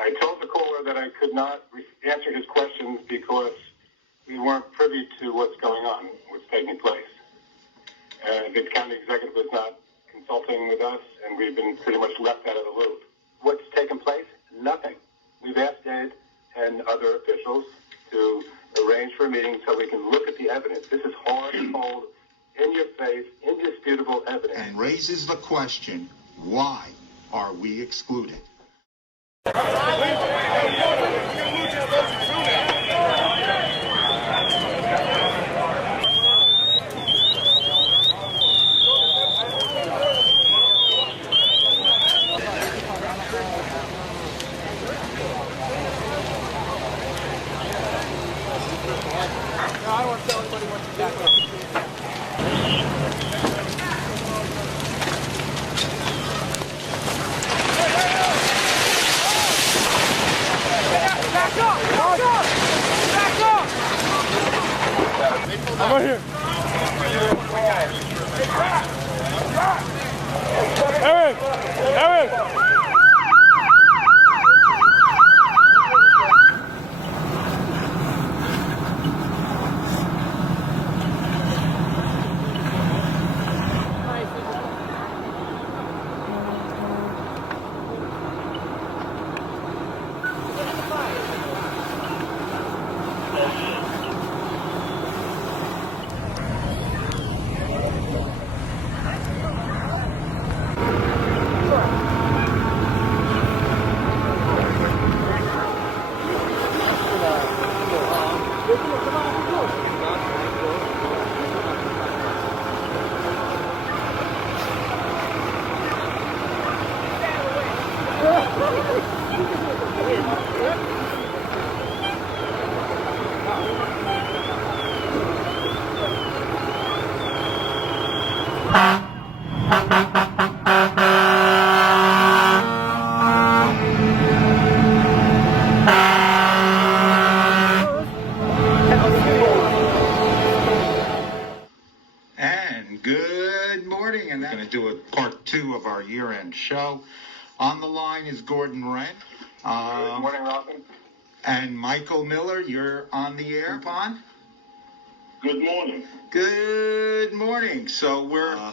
I told the caller that I could not answer his questions because we weren't privy to what's going on, what's taking place. The county executive was not consulting with us, and we've been pretty much left out of the loop. What's taken place? Nothing. We've asked Ed and other officials to arrange for a meeting so we can look at the evidence. This is hard and cold, in your face, indisputable evidence. And raises the question, why are we excluded? I don't want to tell anybody what to do. Back up! Back up! Back up! I'm right here. Eric! Eric! And good morning, and we're going to do a part 2 of our year-end show. On the line is Gordon Wren. Good morning, Rockland. And Michael Miller, you're on the air, Pon? Good morning. Good morning. So we're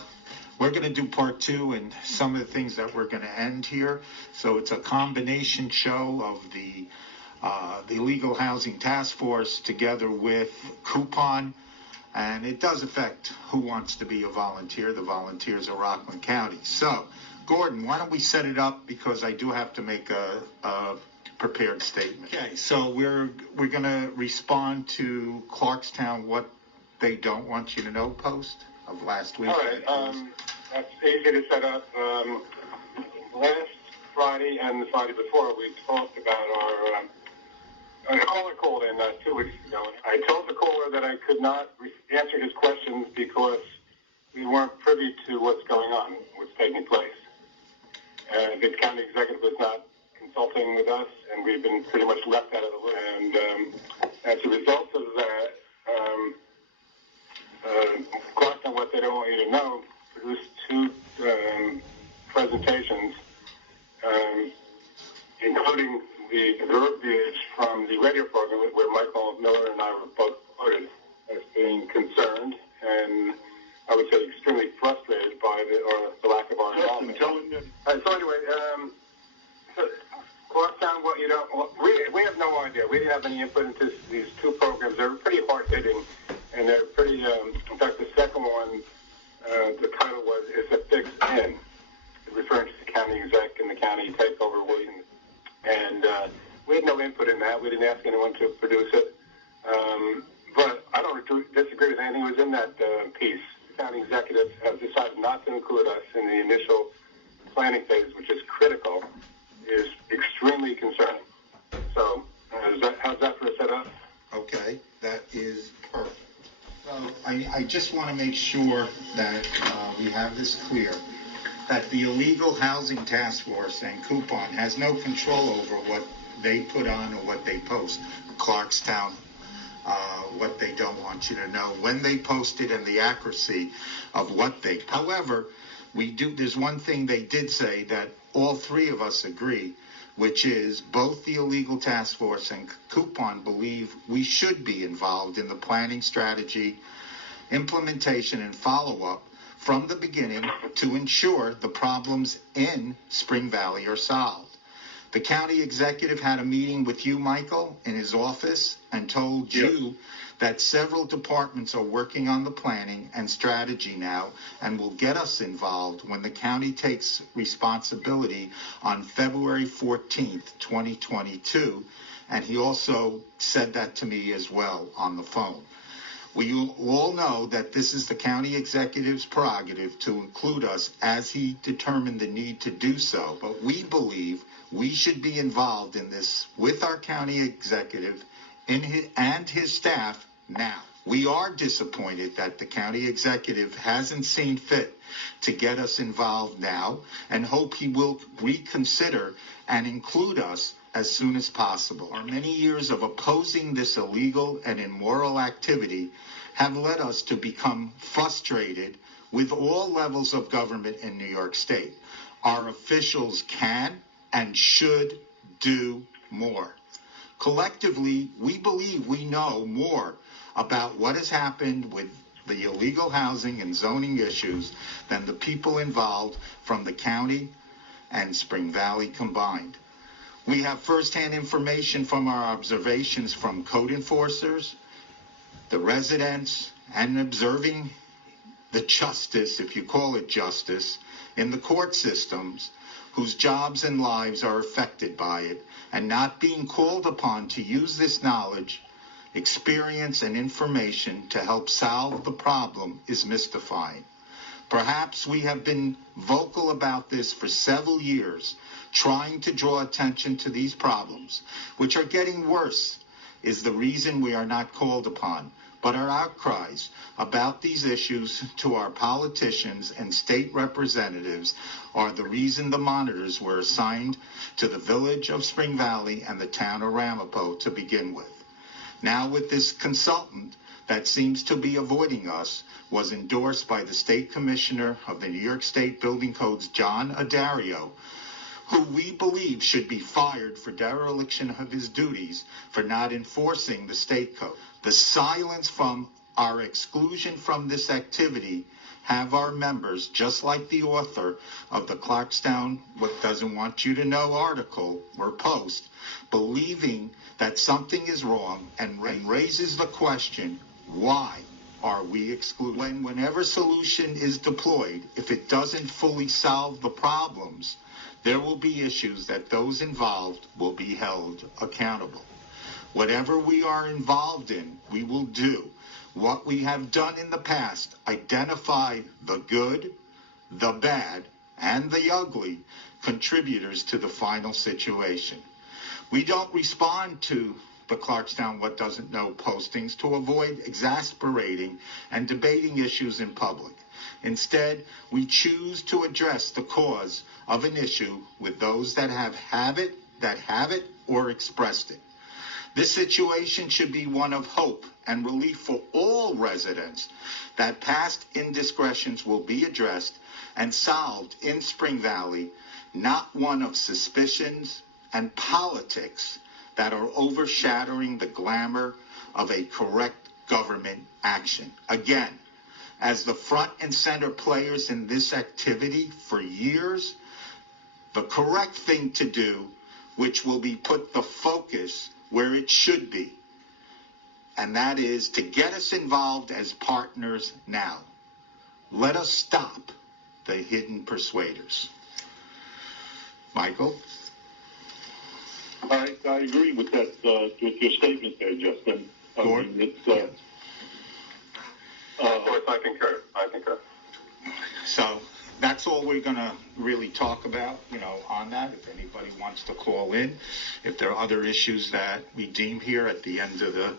going to do part 2 and some of the things that we're going to end here. So it's a combination show of the Illegal Housing Task Force together with Coupon. And it does affect who wants to be a volunteer. The volunteers of Rockland County. So, Gordon, why don't we set it up, because I do have to make a prepared statement. Okay, so we're going to respond to Clarkstown what they don't want you to know post of last week. All right, that's easy to set up. Last Friday and the Friday before, we talked about our... a caller called in 2 weeks ago. I told the caller that I could not answer his questions because we weren't privy to what's going on, what's taking place. The county executive was not consulting with us, and we've been pretty much left out of the loop. And as a result of that, Clarkstown, what they don't want you to know, produced 2 presentations, including the verbiage from the radio program where Michael Miller and I were both quoted as being concerned and I would say extremely frustrated by the lack of our involvement. So anyway, Clarkstown, what you don't, we have no idea. We didn't have any input into these 2 programs. They're pretty hard hitting, and they're pretty. In fact, the second one, the title was "It's a Fixed In," referring to the county exec and the county takeover. And we had no input in that. We didn't ask anyone to produce it. But I don't disagree with anything that was in that piece. The county executive has decided not to include us in the initial planning phase, which is critical, is extremely concerning. So how's that for a setup? Okay, that is perfect. So I just want to make sure that we have this clear, that the Illegal Housing Task Force and Coupon has no control over what they put on or what they post. Clarkstown, what they don't want you to know, when they post it, and the accuracy of what they... However, there's one thing they did say that all 3 of us agree. which is both the illegal task force and Coupon believe we should be involved in the planning, strategy, implementation, and follow-up from the beginning to ensure the problems in Spring Valley are solved. The county executive had a meeting with you, Michael, in his office and told you that several departments are working on the planning and strategy now and will get us involved when the county takes responsibility on February 14th, 2022. And he also said that to me as well on the phone. We all know that this is the county executive's prerogative to include us as he determined the need to do so, but we believe we should be involved in this with our county executive and his staff now. We are disappointed that the county executive hasn't seen fit to get us involved now and hope he will reconsider and include us as soon as possible. Our many years of opposing this illegal and immoral activity have led us to become frustrated with all levels of government in New York State. Our officials can and should do more. Collectively, we believe we know more about what has happened with the illegal housing and zoning issues than the people involved from the county and Spring Valley combined. We have firsthand information from our observations from code enforcers, the residents, and observing the justice, if you call it justice, in the court systems whose jobs and lives are affected by it, and not being called upon to use this knowledge, experience, and information to help solve the problem is mystifying. Perhaps we have been vocal about this for several years, trying to draw attention to these problems, which are getting worse, is the reason we are not called upon. But our outcries about these issues to our politicians and state representatives are the reason the monitors were assigned to the village of Spring Valley and the town of Ramapo to begin with. Now with this consultant that seems to be avoiding us was endorsed by the State Commissioner of the New York State Building Codes, John Adario, who we believe should be fired for dereliction of his duties for not enforcing the state code. The silence from our exclusion from this activity have our members, just like the author of the Clarkstown What Doesn't Want You to Know article or post, believing that something is wrong and raises the question, why are we excluded? Whenever solution is deployed, if it doesn't fully solve the problems, there will be issues that those involved will be held accountable. Whatever we are involved in, we will do what we have done in the past, identify the good, the bad, and the ugly contributors to the final situation. We don't respond to the Clarkstown What Doesn't Know postings to avoid exasperating and debating issues in public. Instead, we choose to address the cause of an issue with those that have it or expressed it. This situation should be one of hope and relief for all residents that past indiscretions will be addressed and solved in Spring Valley, not one of suspicions and politics that are overshadowing the glamour of a correct government action. Again, as the front and center players in this activity for years, the correct thing to do, which will be put the focus where it should be, and that is to get us involved as partners now. Let us stop the hidden persuaders. Michael? I agree with that, with your statement there, Justin. Of course, I concur. So that's all we're going to really talk about, on that. If anybody wants to call in, if there are other issues that we deem here at the end of the,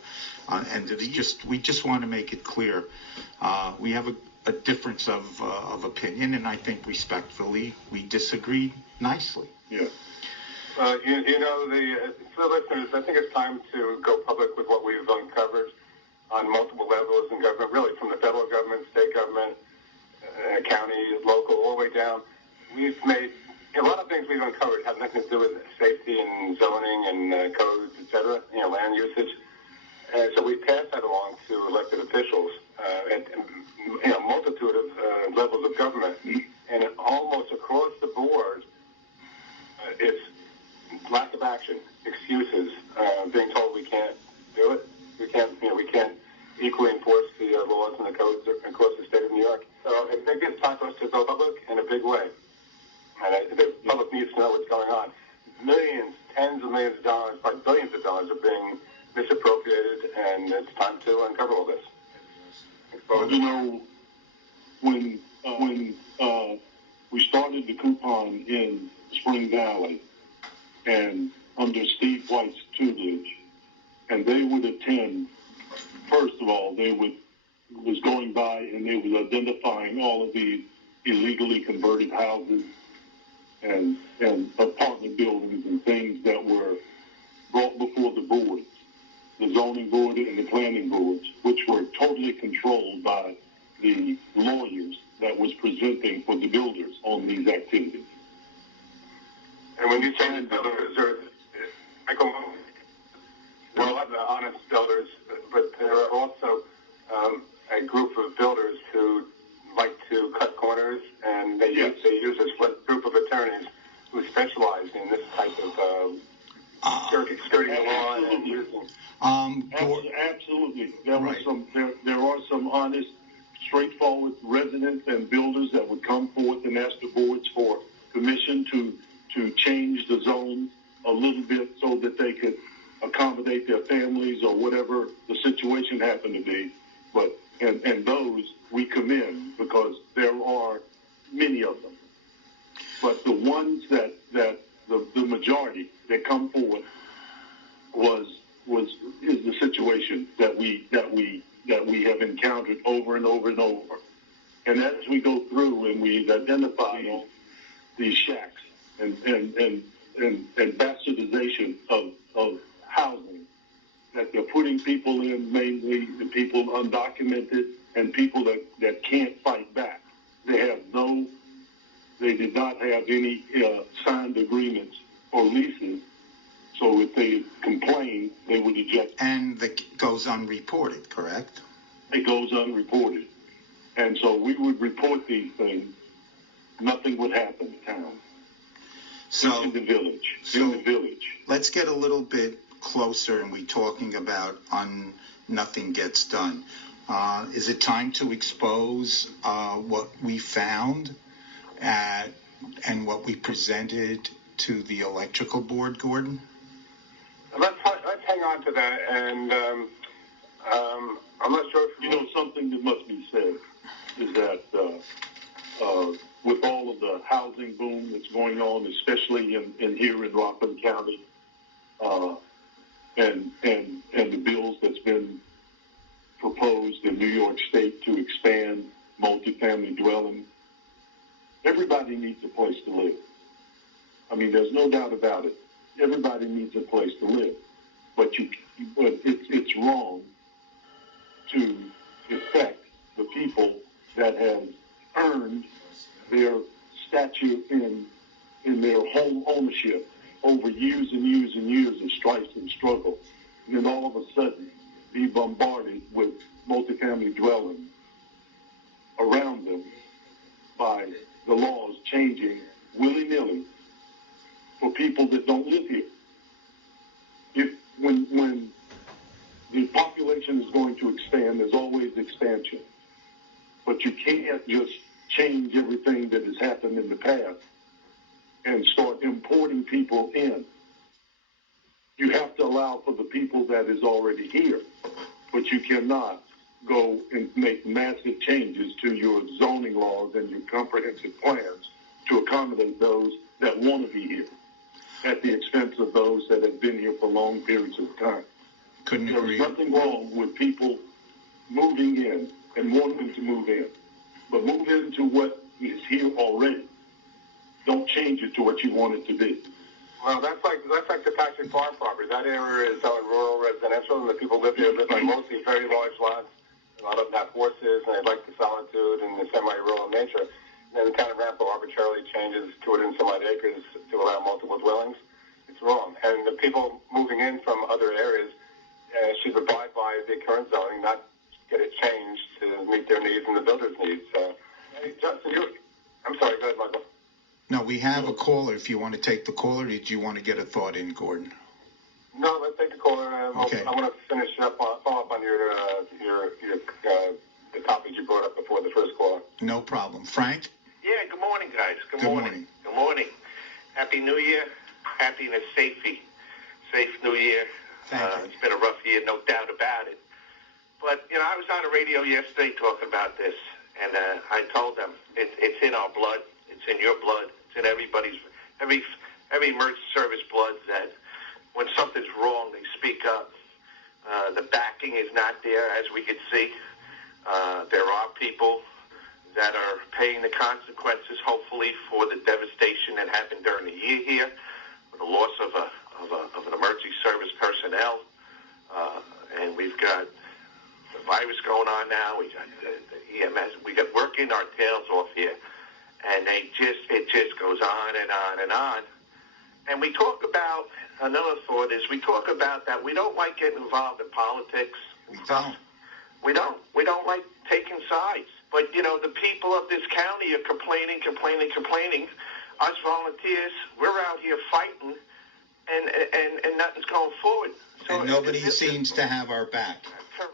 we just want to make it clear. We have a difference of opinion, and I think respectfully we disagree nicely. Yeah. For the listeners, I think it's time to go public with what we've uncovered on multiple levels in government, really from the federal government, state government, county, local, all the way down. We've made a lot of things we've uncovered have nothing to do with safety and zoning and codes, et cetera, land usage. And so we passed that along to elected officials and a multitude of levels of government. And almost across the board, it's lack of action, excuses, being told we can't do it. We can't equally enforce the laws and the codes across the state of New York. So I think it's time for us to go public in a big way. And the public needs to know what's going on. Millions, tens of millions of dollars, probably billions of dollars are being misappropriated, and it's time to uncover all this. Well, when we started the coupon in Spring Valley, and under Steve White's tutelage, and they would attend. First of all, was going by and they was identifying all of the illegally converted houses and apartment buildings and things that were brought before the boards, the zoning board and the planning boards, which were totally controlled by the lawyers that was presenting for the builders on these activities. And when you say the builders well, the honest builders, but there are also a group of builders who like to cut corners, and they use a split group of attorneys who specialize in this type of skirting the law and using. Absolutely. There are some honest, straightforward residents and builders that would come forth and ask the boards for permission to change the zones a little bit so that they could accommodate their families or whatever the situation happened to be. And those we commend because there are many of them. But the ones that the majority that come forward is the situation that we have encountered over and over and over. And as we go through and we identify these shacks and bastardization of housing that they're putting people in, mainly the people undocumented and people that can't fight back. They did not have any signed agreements or leases. So if they complain, they would eject. And that goes unreported, correct? It goes unreported. And so we would report these things. Nothing would happen in town. So in the village. Let's get a little bit closer, and we're talking about nothing gets done. Is it time to expose what we found and what we presented to the electrical board, Gordon? Let's hang on to that, and I'm not sure if something that must be said is that with all of the housing boom that's going on, especially in here in Rockland County, and the bills that's been proposed in New York State to expand multifamily dwellings, everybody needs a place to live. I mean, there's no doubt about it. Everybody needs a place to live, but it's wrong to affect the people that have earned their stature in their home ownership over years and years and years of strife and struggle, and then all of a sudden be bombarded with multifamily dwellings around them by the laws changing willy-nilly for people that don't live here. When the population is going to expand, there's always expansion. But you can't just change everything that has happened in the past and start importing people in. You have to allow for the people that is already here, but you cannot go and make massive changes to your zoning laws and your comprehensive plans to accommodate those that want to be here at the expense of those that have been here for long periods of time. Couldn't agree. There's nothing wrong with people moving in and wanting to move in, but move into what is here already. Don't change it to what you want it to be. Well, that's like the Patrick Farm property. That area is all rural residential, and the people live there live on mostly very large lots. A lot of them have horses, and they like the solitude and the semi-rural nature. and the town of Rampo arbitrarily changes 200 and some odd acres to allow multiple dwellings. It's wrong. And the people moving in from other areas should abide by the current zoning, not get it changed to meet their needs and the builder's needs. Hey, Justin, I'm sorry, go ahead, Michael. No, we have a caller. If you want to take the caller, did you want to get a thought in, Gordon? No, let's take the caller. Okay. I want to finish up, follow up on the topics you brought up before the first caller. No problem. Frank? Yeah, good morning, guys. Good morning. Good morning. Happy New Year. Happiness, safe New Year. Thank you. It's been a rough year, no doubt about it. But, I was on the radio yesterday talking about this, and I told them it's in our blood. It's in your blood. It's in every emergency service blood that when something's wrong, they speak up. The backing is not there, as we could see. There are people that are paying the consequences, hopefully, for the devastation that happened during the year here, the loss of an emergency service personnel, and we've got the virus going on now. We got the EMS. We got working our tails off here, and it just goes on and on and on. And we talk about, another thought is, we talk about that we don't like getting involved in politics. We don't. We don't like taking sides. But, the people of this county are complaining. Us volunteers, we're out here fighting, and nothing's going forward. So And nobody seems to have our back.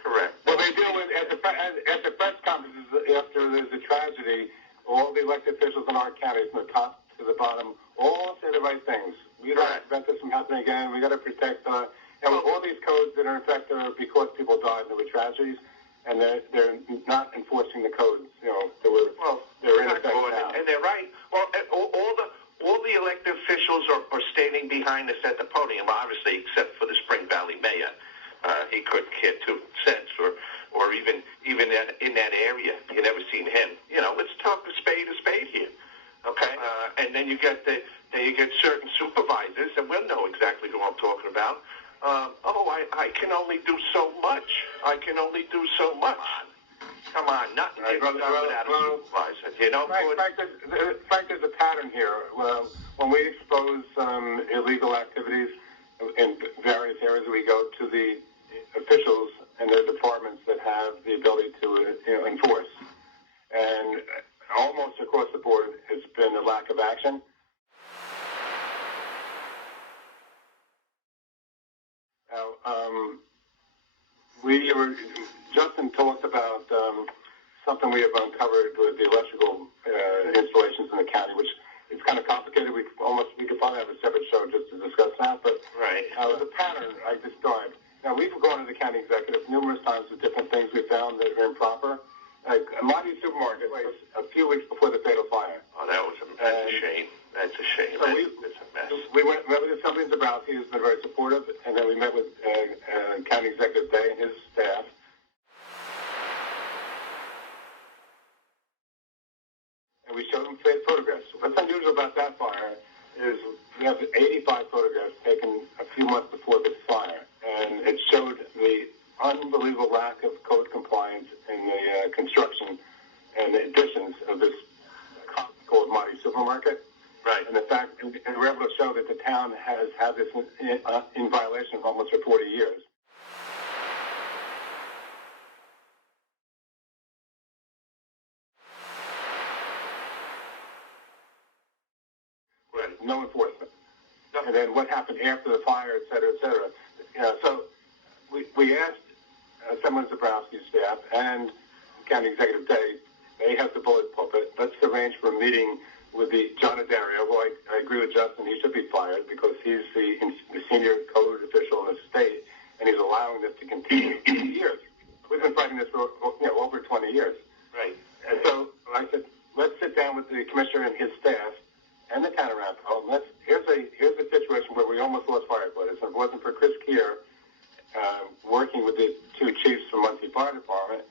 Correct. Well, they do at the press conferences after there's a tragedy. All the elected officials in our county, from the top to the bottom, all say the right things. We got to prevent this from happening again. We got to protect. All these codes that are in effect are because people died. There were tragedies, and they're not enforcing the codes. They're in effect now. And they're right. Well, all the elected officials are standing behind us at the podium, obviously, except for the Spring Valley mayor. He couldn't care 2 cents, or even in that area. You never seen him. Let's talk a spade here. Okay. And then you get certain supervisors, and we'll know exactly who I'm talking about. I can only do so much. Come on, nothing gets done without a supervisor. Frank, there's a pattern here. When we expose illegal activities in various areas, we go to the officials and their departments that have the ability to enforce. And almost across the board, it's been a lack of action. Justin talked about something we have uncovered with the electrical installations in the county, which is kind of complicated. We could probably have a separate show just to discuss that. But the pattern I described. Now, we've gone to the county executive numerous times with different things we found that are improper. Like Motty supermarket was a few weeks before the fatal fire. Oh, that's a shame. That's a shame. So It's a mess. We met with something Zabrowski, who's been very supportive, and then we met with County Executive Day and his staff. And we showed them photographs. What's unusual about that fire is we have 85 photographs taken a few months before this fire, and it showed the unbelievable lack of code compliance in the construction and the additions of this called Motty supermarket. Right. And the fact, and we're able to show that the town has had this in violation almost for 40 years. Right. No enforcement. And then what happened after the fire, et cetera, et cetera. So we asked someone Zabrowski's staff and County Executive Day, they have the bullet pulpit. Let's arrange for a meeting with the John Adario, who I agree with Justin, he should be fired because he's the senior code official in the state, and he's allowing this to continue for years. We've been fighting this for over 20 years. Right. And so I said, let's sit down with the commissioner and his staff and the town of Rampo. Here's a situation where we almost lost firefighters. If it wasn't for Chris Keir working with the 2 chiefs from Muncie Fire Department,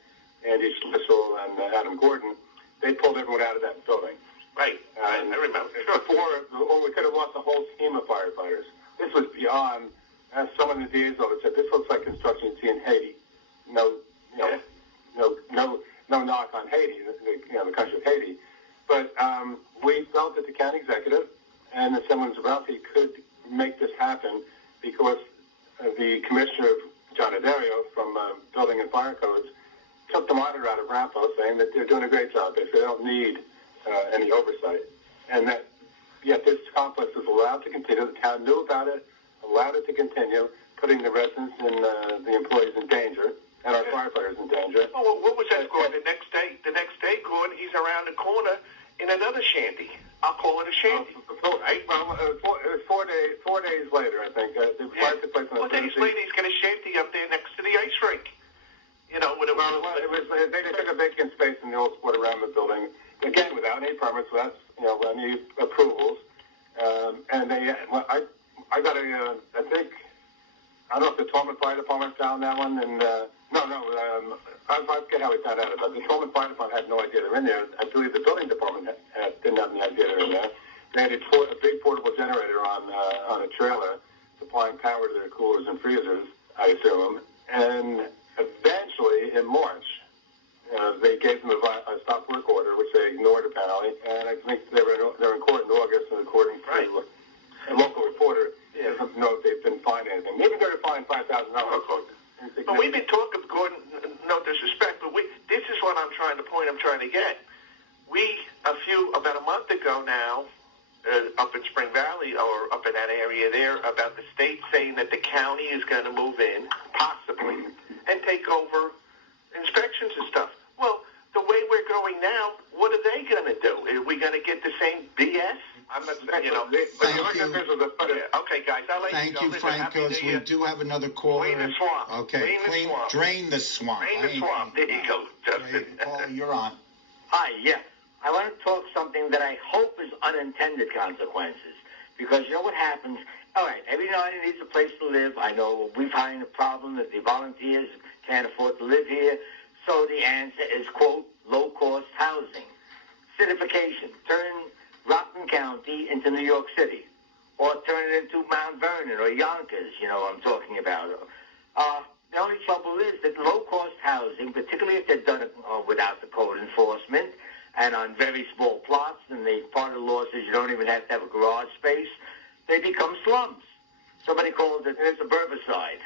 Andy Schlissel and Adam Gordon, they pulled everyone out of that building. Right. I remember. Before, we could have lost a whole team of firefighters. This was beyond, as someone in the DA's office said, this looks like construction you see in Haiti. No knock on Haiti, the country of Haiti. But Rampo saying that they're doing a great job. They don't need any oversight. And that, yet this complex was allowed to continue. The town knew about it, allowed it to continue, putting the residents and the employees in danger, and our firefighters in danger. Oh, well, what was that, Gordon? The next day, Gordon, he's around the corner in another shanty. I'll call it a shanty. Right? Well, it was 4 days later, I think. The fire took place on 4 days later, he's got a shanty up there next to the ice rink. You know, when they took a vacant space in the old sport around the building, again, without any permits, without any approvals. And I got I think, I don't know if the Tolman Fire Department found that one, and I forget how we found out about it. The Tolman Fire Department had no idea they're in there. I believe the building department didn't have any idea they're in there. They had a big portable generator on a trailer supplying power to their coolers and freezers, I assume. And eventually, in March, they gave them a stop work order, which they ignored apparently. And I think they're in court in August, and according to a local reporter, doesn't know if they've been fined anything. Maybe they're fined $5,000. But we've been talking, Gordon, no disrespect, but this is what I'm trying to get. About a month ago now, up in Spring Valley, or up in that area there, about the state saying that the county is going to move in, possibly, and take over inspections and stuff. Well, the way we're going now, what are they going to do? Are we going to get the same BS? I'm not saying, Thank you. Okay, guys, I'll let you go. Thank you, Francos. We do have another caller. Clean the swamp. Okay, drain the swamp. Drain the swamp. There you go, Justin. Paul, you're on. Hi, yeah. I want to talk something that I hope is unintended consequences. Because you know what happens? All right, everybody needs a place to live. I know we've had a problem that the volunteers can't afford to live here. So the answer is, quote, low-cost housing. Cityfication. Turn Rockland County into New York City. Or turn it into Mount Vernon or Yonkers, I'm talking about. The only trouble is that low-cost housing, particularly if they're done without the code enforcement and on very small plots, and part of the law says you don't even have to have a garage space, they become slums. Somebody calls it suburbicide.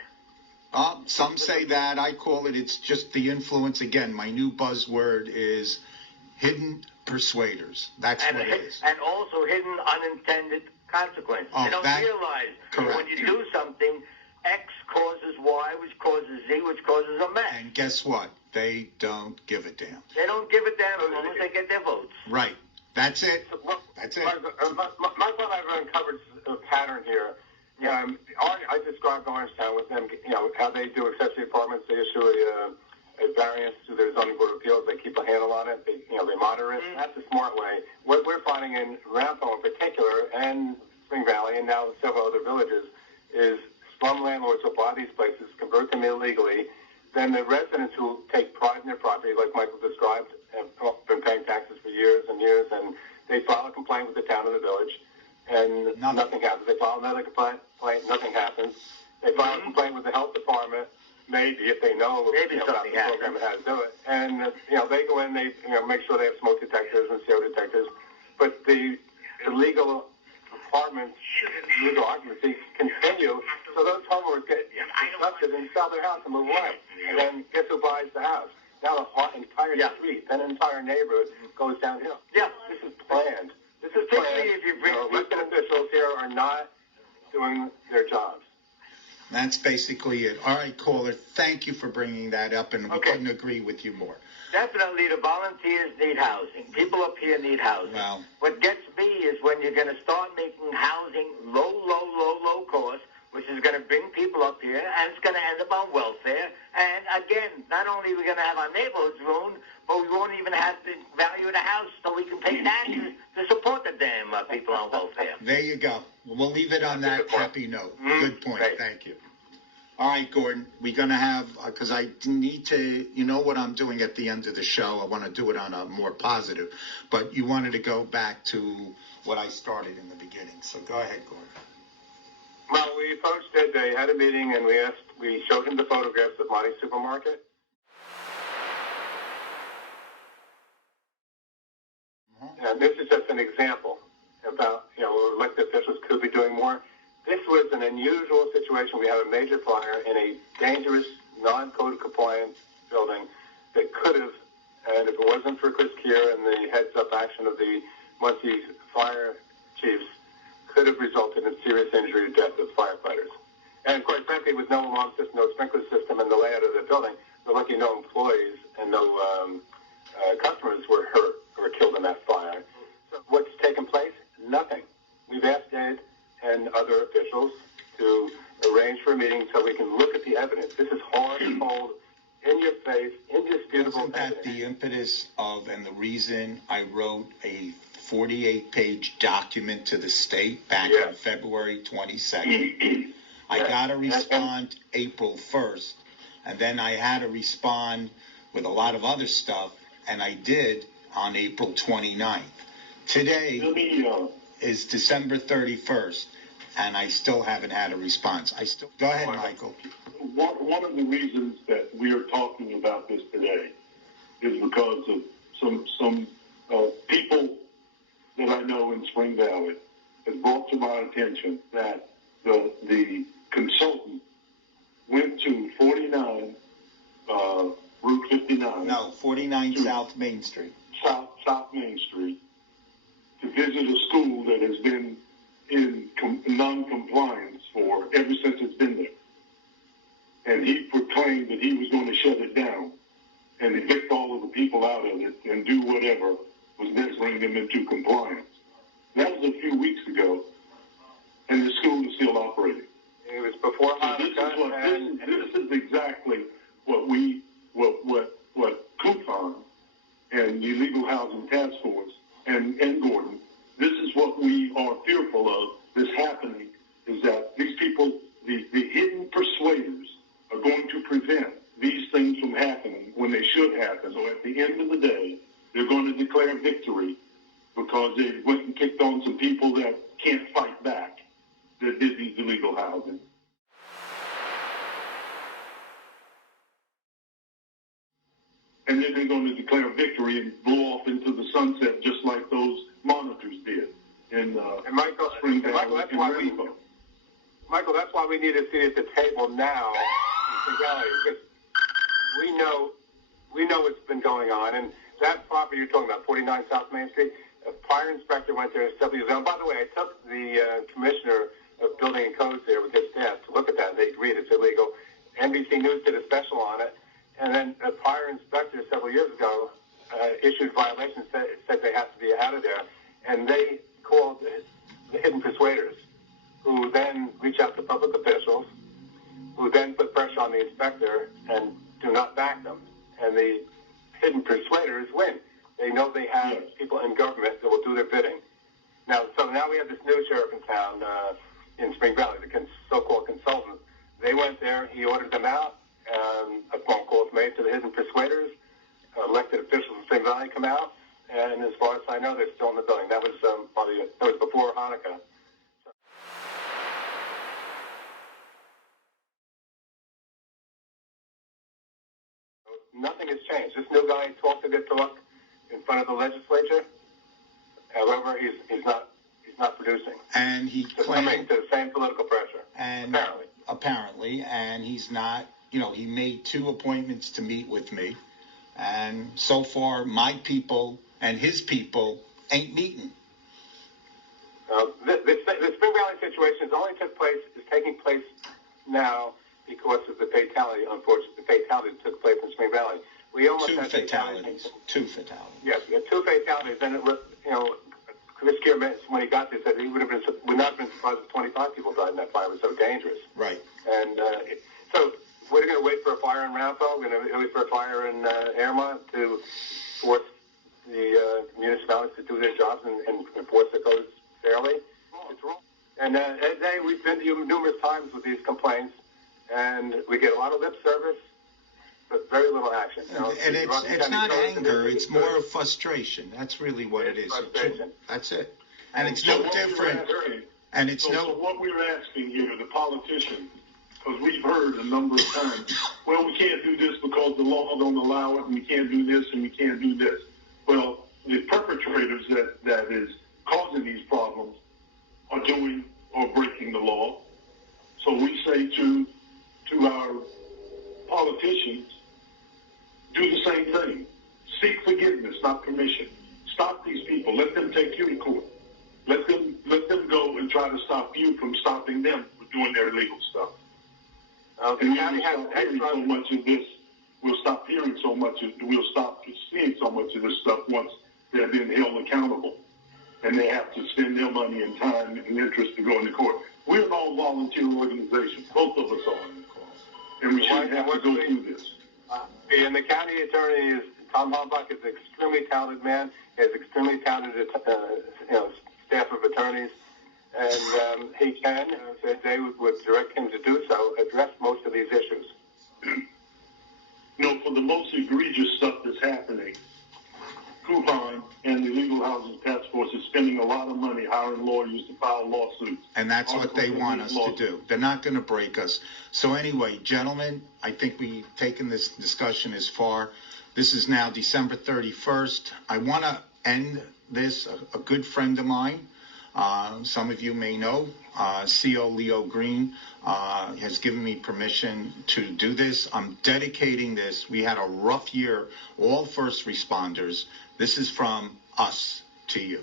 Some say that. I call it's just the influence. Again, my new buzzword is hidden persuaders. That's what it is. And also hidden unintended consequences. They don't realize that when you do something, X causes Y, which causes Z, which causes a mess. And guess what? They don't give a damn. They don't give a damn as long as they get their votes. Right. That's it. That's it. My thought I've uncovered a pattern here. I described Orangetown with them, how they do accessory apartments. They issue a variance to their zoning board of appeals. They keep a handle on it. They monitor it. That's a smart way. What we're finding in Rampo in particular, and Spring Valley, and now several other villages, is slum landlords will buy these places, convert them illegally. Then the residents who take pride in their property, like Michael described, have been paying taxes for years and years, and they file a complaint with the town or the village, and nothing happens. They file another complaint, nothing happens. They file a complaint with the health department, maybe if they know about the program and how to do it. And they go in, they make sure they have smoke detectors and CO detectors, but the illegal apartments, legal occupancy continue, so those homeowners get disgusted and sell their house and move away. And then guess who buys the house? Now the entire street, an entire neighborhood goes downhill. Yeah. This is planned. This is planned. If you bring elected officials here are not doing their jobs. That's basically it. All right, caller, thank you for bringing that up, and we couldn't agree with you more. Definitely the volunteers need housing. People up here need housing. Well, what gets me is when you're going to start making housing low cost, which is going to bring people up here, and it's going to end up on welfare. And again, not only are we going to have our neighborhoods ruined, but we won't even have the value of the house so we can pay taxes to support the damn people on welfare. There you go. We'll leave it on that happy note. Good point. Great. Thank you. All right, Gordon, we're going to have, because I need to, what I'm doing at the end of the show. I want to do it on a more positive, but you wanted to go back to what I started in the beginning. So go ahead, Gordon. Well, we approached Ed. They had a meeting, and we showed him the photographs of Motty Supermarket. And this is just an example about, elected officials could be doing more. This was an unusual situation. We had a major fire in a dangerous, non-code compliant building that could have And if it wasn't for Chris Keir and the heads-up action of the Motty fire chiefs, could have resulted in serious injury or death of firefighters. And quite frankly, with no alarm system, no sprinkler system, and the layout of the building, we're lucky no employees and no customers were hurt or killed in that fire. So what's taken place? Nothing. We've asked Ed and other officials to arrange for a meeting so we can look at the evidence. This is hard and cold, in your face, indisputable Wasn't that evidence. the impetus of and the reason I wrote a 48-page document to the state back on February 22nd? I got to respond April 1st, and then I had to respond with a lot of other stuff, and I did on April 29th. Today is December 31st, and I still haven't had a response. Go ahead, Michael. One of the reasons that we are talking about this today is because of some people that I know in Spring Valley has brought to my attention that the consultant went to 49 Route 59. No, 49 South Main Street. South Main Street to visit a school that has been in non-compliance ever since it's been there. And he proclaimed that he was going to shut it down and evict all of the people out of it and do whatever was next bring them into compliance. That was a few weeks ago, and the school is still operating. It was before Hanukkah. This is exactly what Coupon and the Illegal Housing Task Force and Gordon, this is what we are fearful of, this happening, is that these people, the hidden persuaders, are going to prevent these things from happening when they should happen. So at the end of the day, they're going to declare victory because they went and kicked on some people that can't fight back, that did these illegal housing. And then they're going to declare victory and blow off into the sunset just like those monitors did in Spring Valley and Rainbow. Michael, that's why we need a seat at the table now in Spring Valley, because we know what's been going on. And that property you're talking about, 49 South Main Street, a fire inspector went there several years ago. And by the way, I took the commissioner of Building and Codes there with his staff to look at that, and they agreed it's illegal. NBC News did a special on it. And then a fire inspector several years ago issued violations, said they have to be out of there. And they called the hidden persuaders, who then reach out to public officials, who then put pressure on the inspector and do not back them. And the hidden persuaders win. They know they have people in government that will do their bidding. Now we have this new sheriff in town in Spring Valley, the so-called consultant. They went there. He ordered them out. A phone call was made to the hidden persuaders. Elected officials in Spring Valley come out, and as far as I know, they're still in the building. That was before Hanukkah. Nothing has changed. This new guy talked a good talk in front of the legislature. However, he's not producing. And he claimed to the same political pressure. And apparently, and he's not. He made 2 appointments to meet with me, and so far my people and his people ain't meeting. The Spring Valley situation is taking place now because of the fatality. Unfortunately, the fatality that took place in Spring Valley. We almost had 2 fatalities. 2 fatalities. Yes, 2 fatalities. And Chris Keir, when he got there, said he would not have been surprised if 25 people died in that fire. It was so dangerous. Right. And so we're going to wait for a fire in Rampo. We're going to wait for a fire in Airmont to force the municipalities to do their jobs and enforce the codes fairly. It's wrong. And we've been to you numerous times with these complaints, and we get a lot of lip service, but very little action. And it's not anger, it's more of frustration. That's really what it is. Frustration. That's it. And it's no different. And it's So what we're asking here, the politicians, because we've heard a number of times, well, we can't do this because the law don't allow it, and we can't do this, and we can't do this. Well, the perpetrators that is causing these problems are doing or breaking the law. So we say to our politicians, do the same thing. Seek forgiveness, not permission. Stop these people. Let them take you to court. Let them go and try to stop you from stopping them from doing their illegal stuff. And we'll stop hearing so much of this. We'll stop hearing so much. We'll stop seeing so much of this stuff once they're being held accountable, and they have to spend their money and time and interest to go into court. We're an all-volunteer organization. Both of us are, and we shouldn't have to go through this. And the county attorney is Tom Halbach is an extremely talented man. He has extremely talented, staff of attorneys, and he can, if they would direct him to do so, address most of these issues. For the most egregious stuff that's happening, Coupon and the Legal Housing Task Force is spending a lot of money hiring lawyers to file lawsuits. And that's what they want us to do. They're not going to break us. So anyway, gentlemen, I think we've taken this discussion as far. This is now December 31st. I want to end this. A good friend of mine, some of you may know, CO Leo Green, has given me permission to do this. I'm dedicating this. We had a rough year, all first responders. This is from us to you.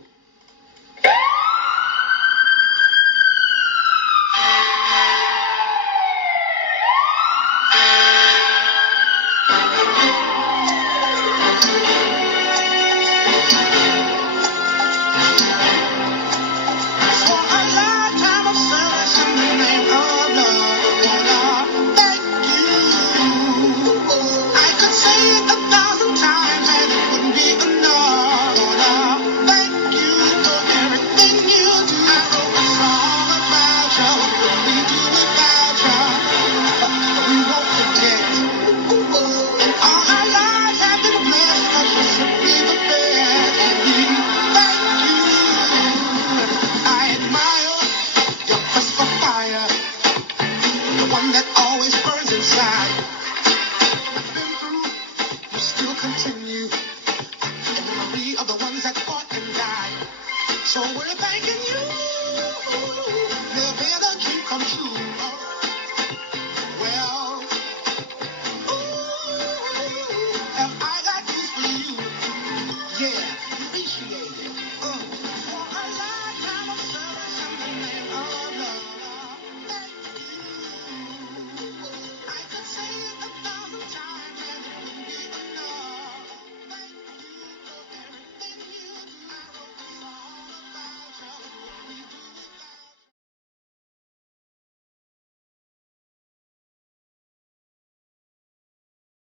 So we're thanking you. Live better, dream come true.